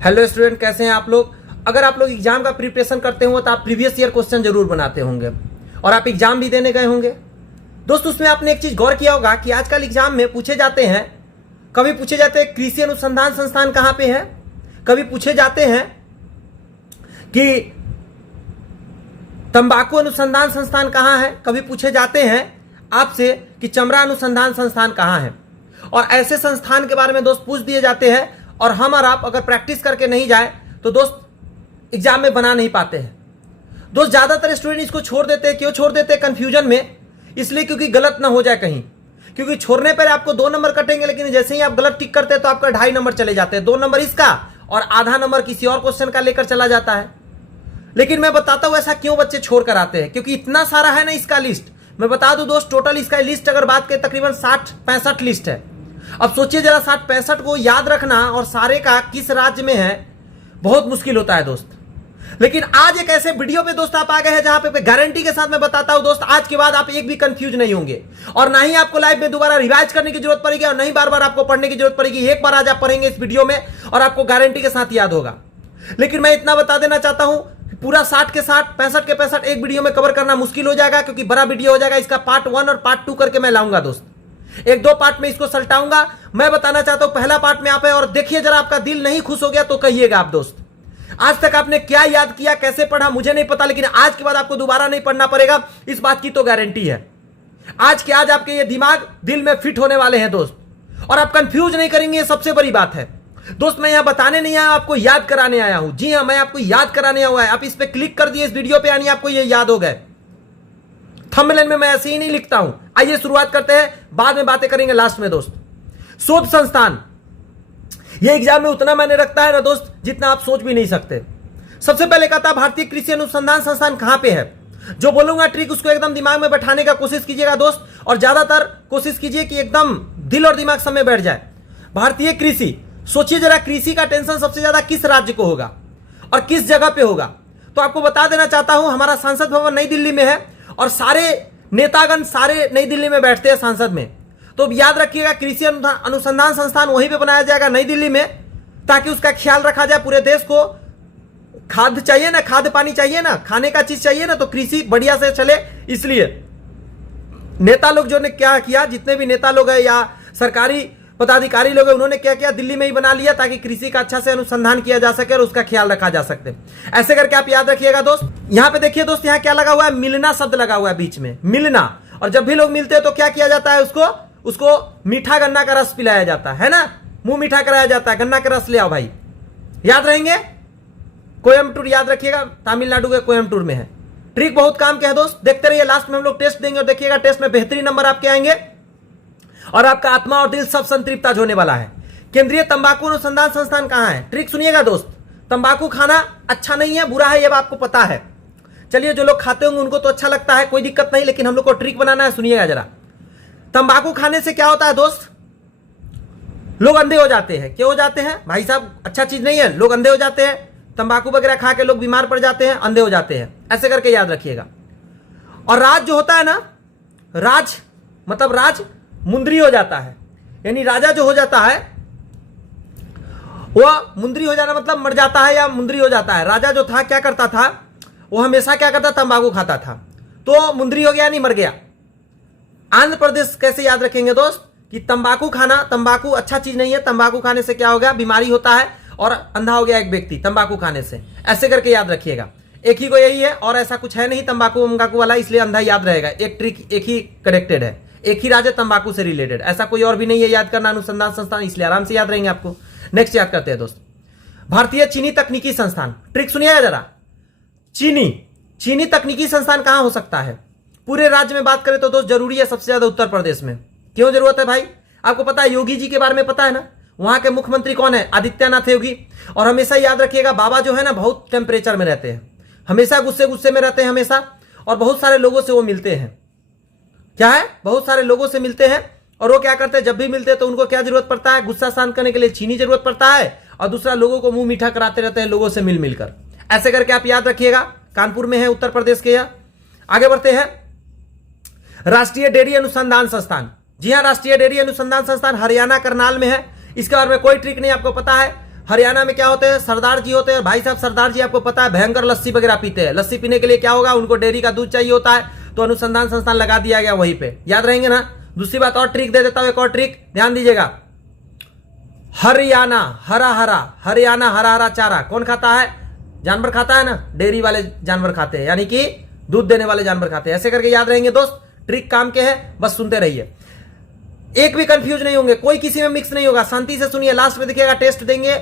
Hello student, कैसे हैं आप लोग। अगर आप लोग एग्जाम का प्रिपरेशन करते हो तो आप प्रीवियस ईयर क्वेश्चन जरूर बनाते होंगे और आप एग्जाम भी देने गए होंगे। दोस्तों, उसमें आपने एक चीज गौर किया होगा कि आजकल एग्जाम में पूछे जाते हैं, कभी पूछे जाते हैं कृषि अनुसंधान संस्थान कहां पे है, कभी पूछे जाते हैं कि तंबाकू अनुसंधान संस्थान कहां है, कभी पूछे जाते हैं आपसे कि चमड़ा अनुसंधान संस्थान कहां है। और ऐसे संस्थान के बारे में दोस्त पूछ दिए जाते हैं और हम और आप अगर प्रैक्टिस करके नहीं जाए तो दोस्त एग्जाम में बना नहीं पाते हैं। दोस्त, ज्यादातर स्टूडेंट इसको छोड़ देते हैं। क्यों छोड़ देते हैं कंफ्यूजन में? इसलिए क्योंकि गलत ना हो जाए कहीं, क्योंकि छोड़ने पर आपको 2 नंबर कटेंगे, लेकिन जैसे ही आप गलत टिक करते हैं तो आपका 2.5 नंबर चले जाते हैं। 2 नंबर इसका और आधा नंबर किसी और क्वेश्चन का लेकर चला जाता है। लेकिन मैं बताता हूं ऐसा क्यों बच्चे छोड़ कर आते हैं, क्योंकि इतना सारा है ना इसका लिस्ट। मैं बता दूं दोस्त, टोटल इसका लिस्ट अगर बात करें तकरीबन 60-65 लिस्ट है। अब सोचिए जरा, 60-65 को याद रखना और सारे का किस राज्य में है, बहुत मुश्किल होता है दोस्त। लेकिन आज एक ऐसे वीडियो पे दोस्त आप आ गए हैं जहां पे गारंटी के साथ मैं बताता हूं दोस्त, आज के बाद आप एक भी कंफ्यूज नहीं होंगे और ना ही आपको लाइव में दोबारा रिवाइज करने की जरूरत पड़ेगी और नहीं बार बार आपको पढ़ने की जरूरत पड़ेगी। एक बार आज आप पढ़ेंगे इस वीडियो में और आपको गारंटी के साथ याद होगा। लेकिन मैं इतना बता देना चाहता हूं, पूरा 60 के 60, 65 के 65 एक वीडियो में कवर करना मुश्किल हो जाएगा, क्योंकि बड़ा वीडियो हो जाएगा। इसका पार्ट 1 और पार्ट 2 करके मैं लाऊंगा दोस्त, 1-2 पार्ट में इसको सलटाऊंगा। मैं बताना चाहता हूं पहला पार्ट में आप है और देखिए जरा, आपका दिल नहीं खुश हो गया तो कहिएगा आप दोस्त। आज तक आपने क्या याद किया, कैसे पढ़ा मुझे नहीं पता, लेकिन आज के बाद आपको दोबारा नहीं पढ़ना पड़ेगा, इस बात की तो गारंटी है। आज के आज आपके ये दिमाग दिल में फिट होने वाले हैं दोस्त, और आप कंफ्यूज नहीं करेंगे, ये सबसे बड़ी बात है दोस्त। मैं यहां बताने नहीं आया, आपको याद कराने आया हूं। जी हां, मैं आपको याद कराने हुआ है। आप इस पे क्लिक कर दिए इस वीडियो पे, यानी आपको ये याद हो गए। थंबनेल में मैं ऐसे ही नहीं लिखता हूं। आइए शुरुआत करते हैं, बाद में बातें करेंगे लास्ट में दोस्त। शोध संस्थान, ये एग्जाम में उतना मैंने रखता है ना दोस्त जितना आप सोच भी नहीं सकते। सबसे पहले कहता भारतीय कृषि अनुसंधान संस्थान कहां पे है। जो बोलूंगा ट्रिक उसको एकदम दिमाग में बैठाने का कोशिश कीजिएगा दोस्त, और ज्यादातर कोशिश कीजिए कि एकदम दिल और दिमाग समय बैठ जाए। भारतीय कृषि, सोचिए जरा, कृषि का टेंशन सबसे ज्यादा किस राज्य को होगा और किस जगह पे होगा। तो आपको बता देना चाहता हूं, हमारा संसद भवन नई दिल्ली में है और सारे नेतागण सारे नई दिल्ली में बैठते हैं संसद में। तो याद रखिएगा, कृषि अनुसंधान संस्थान वहीं पे बनाया जाएगा नई दिल्ली में, ताकि उसका ख्याल रखा जाए। पूरे देश को खाद्य चाहिए ना, खाद्य पानी चाहिए ना, खाने का चीज चाहिए ना, तो कृषि बढ़िया से चले। इसलिए नेता लोग जो ने क्या किया, जितने भी नेता लोग हैं या सरकारी पदाधिकारी लोग हैं, उन्होंने क्या किया, दिल्ली में ही बना लिया ताकि कृषि का अच्छा से अनुसंधान किया जा सके और उसका ख्याल रखा जा सके। ऐसे करके आप याद रखिएगा दोस्त। यहां पे देखिए दोस्त, यहां क्या लगा हुआ है, मिलना शब्द लगा हुआ है बीच में, मिलना। और जब भी लोग मिलते हैं तो क्या किया जाता है, उसको मीठा गन्ना का रस पिलाया जाता है ना, मुंह मीठा कराया जाता है। गन्ना का रस ले आओ भाई, याद रहेंगे। कोयम्बटूर याद रखिएगा, तमिलनाडु के कोयम्बटूर में है। ट्रिक बहुत काम के है दोस्त, देखते रहिए। लास्ट में हम लोग टेस्ट देंगे और देखिएगा टेस्ट में बेहतरीन नंबर आपके आएंगे और आपका आत्मा और दिल सब संतृप्त आज होने वाला है। केंद्रीय तंबाकू अनुसंधान संस्थान कहां है। ट्रिक सुनिएगा दोस्त, तंबाकू खाना अच्छा नहीं है, बुरा है, ये आपको पता है। चलिए, जो लोग खाते होंगे उनको तो अच्छा लगता है, कोई दिक्कत नहीं, लेकिन हम लोग को ट्रिक बनाना है। सुनिएगा जरा, तंबाकू खाने से क्या होता है दोस्त, लोग अंधे हो जाते हैं। क्यों हो जाते हैं भाई साहब, अच्छा चीज नहीं है, लोग अंधे हो जाते हैं। तंबाकू वगैरह खा के लोग बीमार पड़ जाते हैं, अंधे हो जाते हैं। ऐसे करके याद रखिएगा। और राज जो होता है ना, राज मतलब राज मुंदरी हो जाता है, यानी राजा जो हो जाता है वह मुंदरी हो जाना मतलब मर जाता है या मुंदरी हो जाता है। राजा जो था क्या करता था, वो हमेशा क्या करता, तंबाकू खाता था, तो मुंदरी हो गया, नहीं मर गया। आंध्र प्रदेश कैसे याद रखेंगे दोस्त कि तंबाकू खाना, तंबाकू अच्छा चीज नहीं है, तंबाकू खाने से क्या हो गया, बीमारी होता है और अंधा हो गया एक व्यक्ति तंबाकू खाने से। ऐसे करके याद रखिएगा। एक ही को यही है और ऐसा कुछ है नहीं तंबाकू वंबाकू वाला, इसलिए अंधा याद रहेगा। एक ट्रिक एक ही कनेक्टेड है, एक ही राज्य तंबाकू से रिलेटेड, ऐसा कोई और भी नहीं है याद करना अनुसंधान संस्थान, इसलिए आराम से याद रहेंगे आपको। नेक्स्ट याद करते हैं दोस्त, भारतीय चीनी तकनीकी संस्थान। ट्रिक सुनिएगा जरा, चीनी तकनीकी संस्थान कहां हो सकता है। पूरे राज्य में बात करें तो दोस्त जरूरी है सबसे ज्यादा उत्तर प्रदेश में। क्यों जरूरत है भाई, आपको पता है योगी जी के बारे में पता है ना, वहां के मुख्यमंत्री कौन है, आदित्यनाथ योगी। और हमेशा याद रखिएगा, बाबा जो है ना बहुत टेम्परेचर में रहते हैं, हमेशा गुस्से में रहते हैं हमेशा, और बहुत सारे लोगों से वो मिलते हैं। क्या है, बहुत सारे लोगों से मिलते हैं। और वो क्या करते हैं, जब भी मिलते हैं तो उनको क्या जरूरत पड़ता है, गुस्सा शांत करने के लिए चीनी जरूरत पड़ता है, और दूसरा लोगों को मुंह मीठा कराते रहते हैं लोगों से मिल मिलकर। ऐसे करके आप याद रखिएगा, कानपुर में है उत्तर प्रदेश के। यहाँ आगे बढ़ते हैं, राष्ट्रीय डेयरी अनुसंधान संस्थान। जी हां, राष्ट्रीय डेयरी अनुसंधान संस्थान हरियाणा करनाल में है। इसके बारे में कोई ट्रिक नहीं, आपको पता है हरियाणा में क्या होते हैं, सरदार जी होते हैं। भाई साहब सरदार जी आपको पता है भयंकर लस्सी वगैरह पीते हैं। लस्सी पीने के लिए क्या होगा, उनको डेयरी का दूध चाहिए होता है, तो अनुसंधान संस्थान लगा दिया गया वहीं पे, याद रहेंगे ना। दूसरी बात और ट्रिक दे देता हूं, एक और ट्रिक ध्यान दीजिएगा। हरियाणा हरा हरा, हरियाणा हरा हरा चारा कौन खाता है, जानवर खाता है ना, डेयरी वाले जानवर खाते हैं, यानी कि दूध देने वाले जानवर खाते हैं। ऐसे करके याद रहेंगे दोस्त, ट्रिक काम के है, बस सुनते रहिए, एक भी कंफ्यूज नहीं होंगे, कोई किसी में मिक्स नहीं होगा, शांति से सुनिए। लास्ट में देखिएगा टेस्ट देंगे,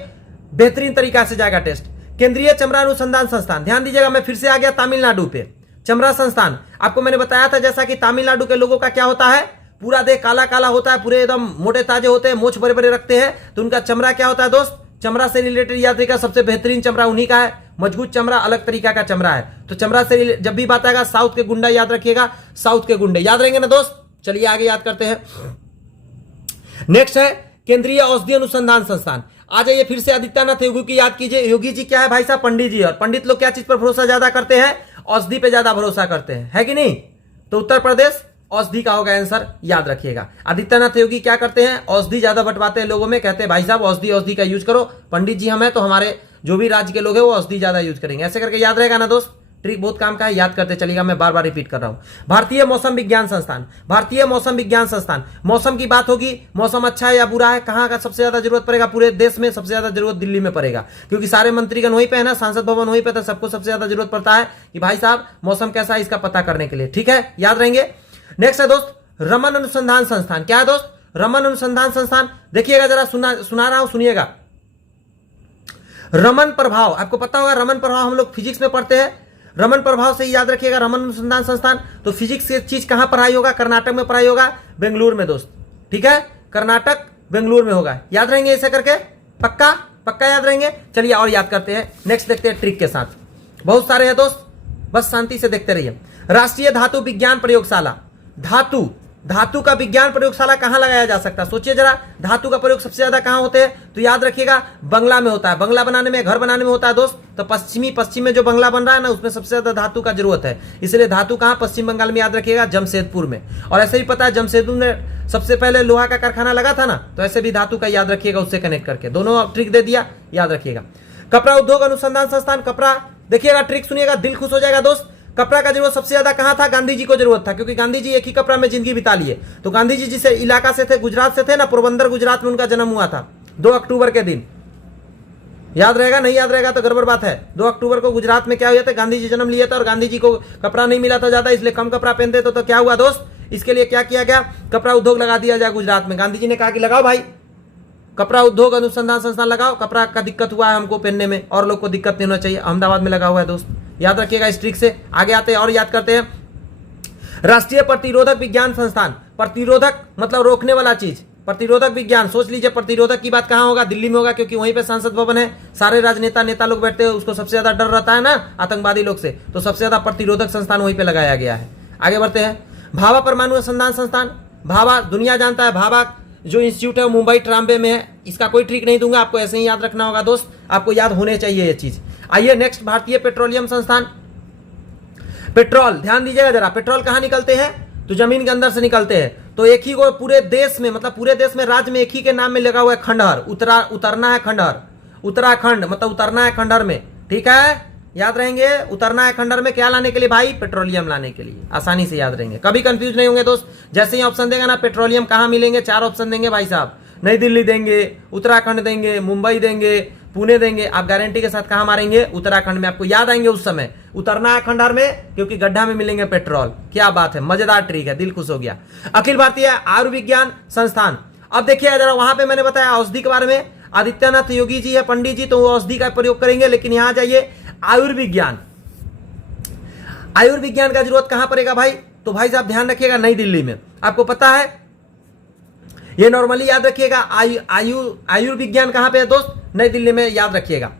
बेहतरीन तरीका से जाएगा टेस्ट। केंद्रीय चमड़ा अनुसंधान संस्थान, ध्यान दीजिएगा, मैं फिर से आ गया तमिलनाडु पे। चमड़ा संस्थान आपको मैंने बताया था, जैसा कि तमिलनाडु के लोगों का क्या होता है, पूरा देह काला काला होता है, पूरे एकदम मोटे ताजे होते हैं, मोछ बड़े बड़े रखते हैं, तो उनका चमड़ा क्या होता है दोस्त, चमड़ा से रिलेटेड याद रखिएगा, सबसे बेहतरीन चमड़ा उन्हीं का है, मजबूत चमड़ा, अलग तरीका का चमड़ा है। तो चमड़ा से जब भी बात आएगा, साउथ के गुंडा याद रखिएगा, साउथ के गुंडे याद रहेंगे ना दोस्त। चलिए आगे याद करते हैं। नेक्स्ट है केंद्रीय औषधि अनुसंधान संस्थान। आ जाइए फिर से आदित्यनाथ योगी की याद कीजिए। योगी जी क्या है भाई साहब, पंडित जी, और पंडित लोग क्या चीज पर भरोसा ज्यादा करते हैं, औषधि पे ज्यादा भरोसा करते हैं, है कि नहीं। तो उत्तर प्रदेश औषधि का होगा आंसर, याद रखिएगा। आदित्यनाथ योगी क्या करते हैं, औषधि ज्यादा बंटवाते हैं लोगों में, कहते हैं भाई साहब औषधि औषधि का यूज करो। पंडित जी हम है तो हमारे जो भी राज्य के लोग हैं वो औषधि ज्यादा यूज करेंगे। ऐसे करके याद रहेगा ना दोस्त, ट्रिक बहुत काम का है, याद करते चलिएगा, मैं बार बार रिपीट कर रहा हूं। भारतीय मौसम विज्ञान संस्थान, भारतीय मौसम विज्ञान संस्थान, मौसम की बात होगी, मौसम अच्छा है या बुरा है, कहां का सबसे ज्यादा जरूरत पड़ेगा, पूरे देश में सबसे ज्यादा जरूरत दिल्ली में पड़ेगा, क्योंकि सारे मंत्रीगण वहीं पे है ना, सांसद भवन वहीं पे, तो सबको सबसे ज्यादा जरूरत पड़ता है कि भाई साहब मौसम कैसा है इसका पता करने के लिए, ठीक है, याद रहेंगे। नेक्स्ट है दोस्त रमन अनुसंधान संस्थान। क्या है दोस्त, रमन अनुसंधान संस्थान, देखिएगा जरा, सुना रहा हूं, सुनिएगा। रमन प्रभाव, आपको पता होगा रमन प्रभाव हम लोग फिजिक्स में पढ़ते हैं, रमन प्रभाव से ही याद रखिएगा, रमन अनुसंधान संस्थान। तो फिजिक्स की चीज कहां पढ़ाई होगा, कर्नाटक में पढ़ाई होगा, बेंगलुरु में दोस्त, ठीक है, कर्नाटक बेंगलुरु में होगा, याद रहेंगे ऐसे करके, पक्का पक्का याद रहेंगे। चलिए और याद करते हैं, नेक्स्ट देखते हैं ट्रिक के साथ, बहुत सारे हैं दोस्त, बस शांति से देखते रहिए। राष्ट्रीय धातु विज्ञान प्रयोगशाला, धातु का विज्ञान प्रयोगशाला कहां लगाया जा सकता है, सोचिए जरा, धातु का प्रयोग सबसे ज्यादा कहां होते हैं, तो याद रखिएगा बंगला में होता है, बंगला बनाने में, घर बनाने में होता है दोस्त। तो पश्चिम में जो बंगला बन रहा है ना, उसमें सबसे ज्यादा धातु का जरूरत है, इसलिए धातु कहां, पश्चिम बंगाल में, याद रखिएगा जमशेदपुर में। और ऐसे ही पता है जमशेदपुर में सबसे पहले लोहा का कारखाना लगा था ना, तो ऐसे भी धातु का याद रखिएगा, उससे कनेक्ट करके, दोनों ट्रिक दे दिया, याद रखिएगा। कपड़ा उद्योग अनुसंधान संस्थान, कपड़ा, देखिएगा ट्रिक सुनिएगा, दिल खुश हो जाएगा दोस्त। कपड़ा का जरूरत सबसे ज्यादा कहां था, गांधी जी को जरूरत था, क्योंकि गांधी जी एक ही कपड़ा में जिंदगी बिता लिए। तो गांधी जी जिस इलाका से थे, गुजरात से थे ना, पोरबंदर गुजरात में उनका जन्म हुआ था 2 अक्टूबर के दिन, याद रहेगा, नहीं याद रहेगा तो गड़बड़ बात है। 2 अक्टूबर को गुजरात में क्या हुआ था, गांधी जी जन्म लिए थे, और गांधी जी को कपड़ा नहीं मिला था ज्यादा, इसलिए कम कपड़ा पहनते थे। तो क्या हुआ दोस्त, इसके लिए क्या किया गया, कपड़ा उद्योग लगा दिया जाए गुजरात में। गांधी जी ने कहा कि लगाओ भाई, कपड़ा उद्योग अनुसंधान संस्थान लगाओ, कपड़ा का दिक्कत हुआ है हमको पहनने में, और लोग को दिक्कत नहीं होना चाहिए, अहमदाबाद में लगा हुआ है दोस्त, याद रखिएगा इस ट्रिक से। आगे आते हैं और याद करते हैं। राष्ट्रीय प्रतिरोधक विज्ञान संस्थान, प्रतिरोधक मतलब रोकने वाला चीज, प्रतिरोधक विज्ञान, सोच लीजिए प्रतिरोधक की बात कहां होगा, दिल्ली में होगा, क्योंकि वहीं पे संसद भवन है, सारे राजनेता नेता लोग बैठते हैं, उसको सबसे ज्यादा डर रहता है ना आतंकवादी लोग से, तो सबसे ज्यादा प्रतिरोधक संस्थान वहीं पे लगाया गया है। आगे बढ़ते हैं। भाभा परमाणु अनुसंधान संस्थान, भाभा दुनिया जानता है, भाभा जो इंस्टीट्यूट है वो मुंबई ट्राम्बे में है, इसका कोई ट्रिक नहीं दूंगा, आपको ऐसे ही याद रखना होगा दोस्त, आपको याद होने चाहिए ये चीज। आइए नेक्स्ट, भारतीय पेट्रोलियम संस्थान, पेट्रोल, ध्यान दीजिएगा जरा, पेट्रोल कहां निकलते हैं, तो जमीन के अंदर से निकलते हैं। तो एक ही को पूरे देश में, मतलब पूरे देश में, राज्य में एक ही के नाम में लगा हुआ है, खंडहर, उतरना है खंडहर, उत्तराखंड मतलब उतरना है खंडहर में, ठीक है, याद रहेंगे, उतरना है खंडहर में, क्या लाने के लिए भाई, पेट्रोलियम लाने के लिए, आसानी से याद रहेंगे, कभी कंफ्यूज नहीं होंगे दोस्त। जैसे ही ऑप्शन देगा ना, पेट्रोलियम कहां मिलेंगे, 4 ऑप्शन देंगे भाई साहब, नई दिल्ली देंगे, उत्तराखंड देंगे, मुंबई देंगे, पुणे देंगे, आप गारंटी के साथ कहां मारेंगे, उत्तराखंड में, आपको याद आएंगे उस समय, उतरना है खंडहर में, क्योंकि गड्ढा में मिलेंगे पेट्रोल। क्या बात है, मजेदार ट्रिक है, दिल खुश हो गया। अखिल भारतीय आयुर्विज्ञान संस्थान, अब देखिए जरा, वहां पे मैंने बताया औषधि के बारे में, आदित्यनाथ योगी जी है पंडित जी, तो वो औषधि का प्रयोग करेंगे, लेकिन यहां जाइए आयुर्विज्ञान, आयुर्विज्ञान का जरूरत कहां पड़ेगा भाई, तो भाई साहब ध्यान रखिएगा नई दिल्ली में, आपको पता है, ये नॉर्मली याद रखिएगा, आयुर्विज्ञान कहां पे है दोस्त, नई दिल्ली में, याद रखिएगा।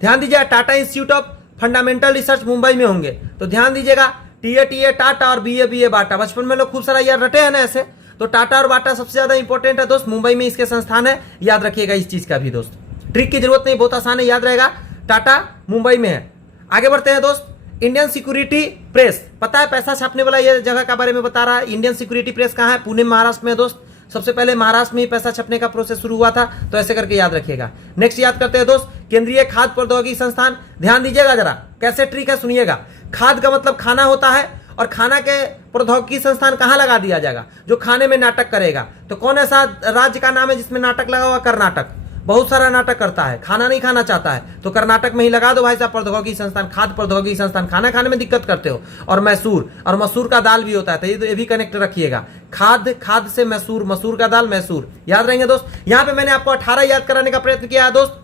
ध्यान दीजिएगा, Tata institute of fundamental research Mumbai में होंगे, तो ध्यान दीजिएगा, टीए टाटा और बीए बाटा, बचपन में लोग खूब सारा याद रटे हैं ना ऐसे, तो टाटा और बाटा सबसे ज्यादा इंपॉर्टेंट है दोस्त, मुंबई में इसके संस्थान है, याद रखिएगा इस चीज का भी दोस्त, ट्रिक की जरूरत नहीं, बहुत आसान है, याद रहेगा, टाटा मुंबई में है। आगे बढ़ते हैं दोस्त, इंडियन सिक्योरिटी प्रेस, पता है पैसा छापने वाला ये जगह का बारे में बता रहा है, इंडियन सिक्योरिटी प्रेस कहां है, पुणे महाराष्ट्र में दोस्त, सबसे पहले महाराष्ट्र में ही पैसा छपने का प्रोसेस शुरू हुआ था, तो ऐसे करके याद रखिएगा। नेक्स्ट याद करते हैं दोस्त, केंद्रीय खाद्य प्रौद्योगिकी संस्थान। ध्यान दीजिएगा जरा, कैसे ट्रिक है सुनिएगा। खाद्य का मतलब खाना होता है, और खाना के प्रौद्योगिकी संस्थान कहां लगा दिया जाएगा? जो खाने में नाटक करेगा। तो कौन ऐसा राज्य का नाम है जिसमें नाटक लगा हुआ? कर्नाटक। बहुत सारा नाटक करता है, खाना नहीं खाना चाहता है, तो कर्नाटक में ही लगा दो भाई साहब प्रौद्योगिकी संस्थान, खाद्य प्रौद्योगिकी संस्थान। खाना खाने में दिक्कत करते हो। और मैसूर, और मसूर का दाल भी होता है, तो ये भी कनेक्ट रखिएगा। खाद्य, खाद्य से मैसूर, मसूर का दाल मैसूर, याद रहेंगे दोस्त। यहां पे मैंने आपको 18 याद कराने का प्रयत्न किया है दोस्त।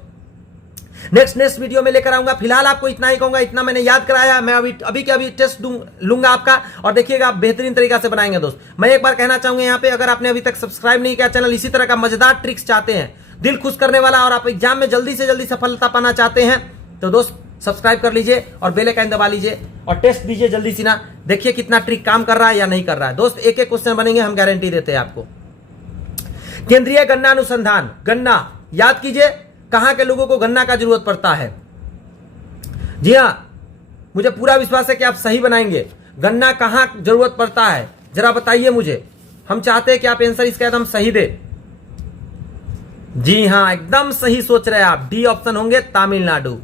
नेक्स्ट वीडियो में लेकर आऊंगा। फिलहाल आपको इतना ही कहूंगा, इतना मैंने याद कराया। मैं अभी के अभी टेस्ट लूंगा आपका, और देखिएगा आप बेहतरीन तरीका से बनाएंगे दोस्त। मैं एक बार कहना चाहूंगा यहाँ पे, अगर आपने अभी तक सब्सक्राइब नहीं किया चैनल, इसी तरह का मजेदार ट्रिक्स चाहते हैं, दिल खुश करने वाला, और आप एग्जाम में जल्दी से जल्दी सफलता पाना चाहते हैं, तो दोस्त सब्सक्राइब कर लीजिए और बेल आइकन दबा लीजिए और टेस्ट दीजिए जल्दी से ना। देखिए कितना ट्रिक काम कर रहा है या नहीं कर रहा है दोस्त। एक एक क्वेश्चन बनेंगे, हम गारंटी देते हैं आपको। केंद्रीय गन्ना अनुसंधान। गन्ना याद कीजिए, कहां के लोगों को गन्ना का जरूरत पड़ता है? जी हां, मुझे पूरा विश्वास है कि आप सही बनाएंगे। गन्ना कहां जरूरत पड़ता है जरा बताइए मुझे। हम चाहते हैं कि आप आंसर इसका एकदम सही दे। जी हां, एकदम सही सोच रहे हैं आप। डी ऑप्शन होंगे तमिलनाडु।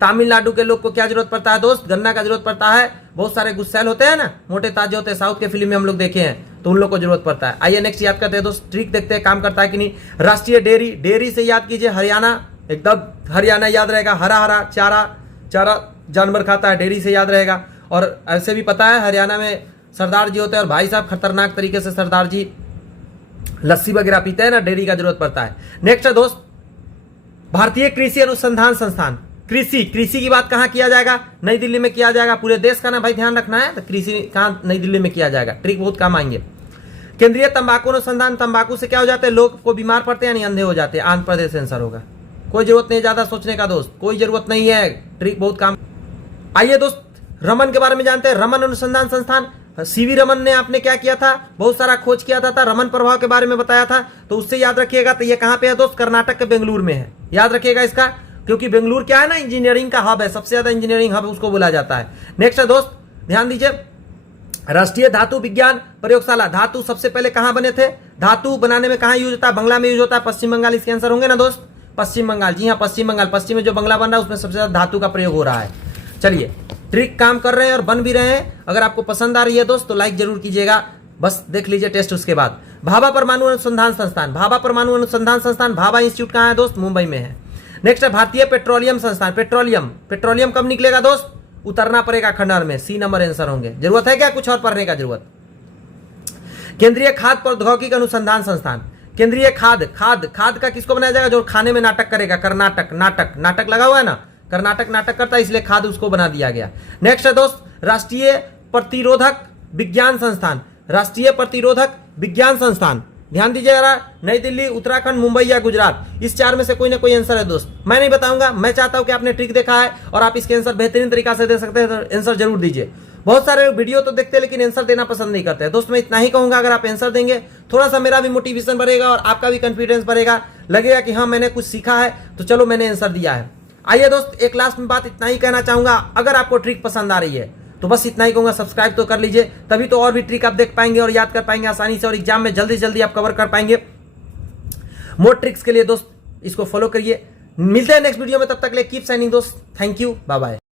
तमिलनाडु के लोग को क्या जरूरत पड़ता है दोस्त? गन्ना का जरूरत पड़ता है। बहुत सारे गुस्सैल होते हैं ना, मोटे ताजे होते हैं, साउथ के फिल्म में हम लोग देखे हैं, तो उन लोग को जरूरत पड़ता है। आइए नेक्स्ट याद करते हैं दोस्त, ट्रिक देखते हैं काम करता है कि नहीं। राष्ट्रीय डेयरी। डेयरी से याद कीजिए हरियाणा, एकदम हरियाणा याद रहेगा। हरा हरा चारा, चारा जानवर खाता है, डेयरी से याद रहेगा। और ऐसे भी पता है हरियाणा में सरदार जी होते हैं, और भाई साहब खतरनाक तरीके से सरदार जी लस्सी वगैरह पीते हैं ना, डेयरी का जरूरत पड़ता है। नेक्स्ट है दोस्त, भारतीय कृषि अनुसंधान संस्थान। कृषि, कृषि की बात कहां किया जाएगा? नई दिल्ली में किया जाएगा। पूरे देश का ना भाई ध्यान रखना है, तो कृषि कहां? नई दिल्ली में किया जाएगा। ट्रिक बहुत काम आएंगे। केंद्रीय तंबाकू अनुसंधान। तंबाकू से क्या हो जाते हैं? लोग को बीमार पड़ते हैं, यानी अंधे हो जाते हैं। आंध्र प्रदेश आंसर होगा। कोई जरूरत नहीं ज्यादा सोचने का दोस्त, कोई जरूरत नहीं है, ट्रिक बहुत काम। आइए दोस्त, रमन के बारे में जानते हैं। रमन अनुसंधान संस्थान। सीवी रमन ने आपने क्या किया था? बहुत सारा खोज किया था, रमन प्रभाव के बारे में बताया था, तो उससे याद रखिएगा। तो ये कहां पे है दोस्त? कर्नाटक के बेंगलुरु में है। याद रखिएगा इसका, क्योंकि बेंगलुरु क्या है ना, इंजीनियरिंग का हब है, सबसे ज्यादा इंजीनियरिंग हब उसको बोला जाता है। नेक्स्ट है दोस्त, ध्यान दीजिए, राष्ट्रीय धातु विज्ञान प्रयोगशाला। धातु सबसे पहले कहां बने थे? धातु बनाने में कहां यूज होता है? बंगला में यूज होता है। पश्चिम बंगाल इसके आंसर होंगे ना दोस्त? पश्चिम बंगाल। जी हाँ, पश्चिम बंगाल। पश्चिम में जो बंगला बन रहा है उसमें सबसे ज्यादा धातु का प्रयोग हो रहा है। चलिए, ट्रिक काम कर रहे हैं और बन भी रहे हैं। अगर आपको पसंद आ रही है दोस्त तो लाइक जरूर कीजिएगा। बस देख लीजिए टेस्ट उसके बाद। भाभा परमाणु अनुसंधान संस्थान। भाभा परमाणु अनुसंधान संस्थान, भाभा इंस्टीट्यूट कहां है दोस्त? मुंबई में है। नेक्स्ट है भारतीय पेट्रोलियम संस्थान। पेट्रोलियम, पेट्रोलियम कब निकलेगा दोस्त? उतरना पड़ेगा खंडार में। सी नंबर आंसर होंगे। जरूरत है क्या कुछ और पढ़ने का? जरूरत। केंद्रीय खाद्य प्रौद्योगिकी अनुसंधान संस्थान। केंद्रीय खाद्य, खाद्य खाद्य का किसको बनाया जाएगा? जो खाने में नाटक करेगा। कर्नाटक, नाटक नाटक लगा हुआ है ना, कर्नाटक नाटक करता है, इसलिए खाद्य उसको बना दिया गया। नेक्स्ट है दोस्त, राष्ट्रीय प्रतिरोधक विज्ञान संस्थान। राष्ट्रीय प्रतिरोधक विज्ञान संस्थान, ध्यान दीजिए जरा। नई दिल्ली, उत्तराखंड, मुंबई या गुजरात, इस चार में से कोई ना कोई आंसर है दोस्त। मैं नहीं बताऊंगा, मैं चाहता हूं कि आपने ट्रिक देखा है और आप इसके आंसर बेहतरीन तरीका से दे सकते हैं, तो आंसर जरूर दीजिए। बहुत सारे वीडियो तो देखते हैं लेकिन आंसर देना पसंद नहीं करते दोस्त। मैं इतना ही कहूंगा, अगर आप आंसर देंगे थोड़ा सा मेरा भी मोटिवेशन बढ़ेगा और आपका भी कॉन्फिडेंस बढ़ेगा, लगेगा कि हाँ मैंने कुछ सीखा है, तो चलो मैंने आंसर दिया है। आइए दोस्त, एक लास्ट में बात इतना ही कहना चाहूंगा, अगर आपको ट्रिक पसंद आ रही है तो बस इतना ही कहूंगा, सब्सक्राइब तो कर लीजिए, तभी तो और भी ट्रिक आप देख पाएंगे और याद कर पाएंगे आसानी से, और एग्जाम में जल्दी से जल्दी आप कवर कर पाएंगे। मोर ट्रिक्स के लिए दोस्त इसको फॉलो करिए। मिलते हैं नेक्स्ट वीडियो में, तब तक के लिए कीप साइनिंग दोस्त। Thank you, bye bye.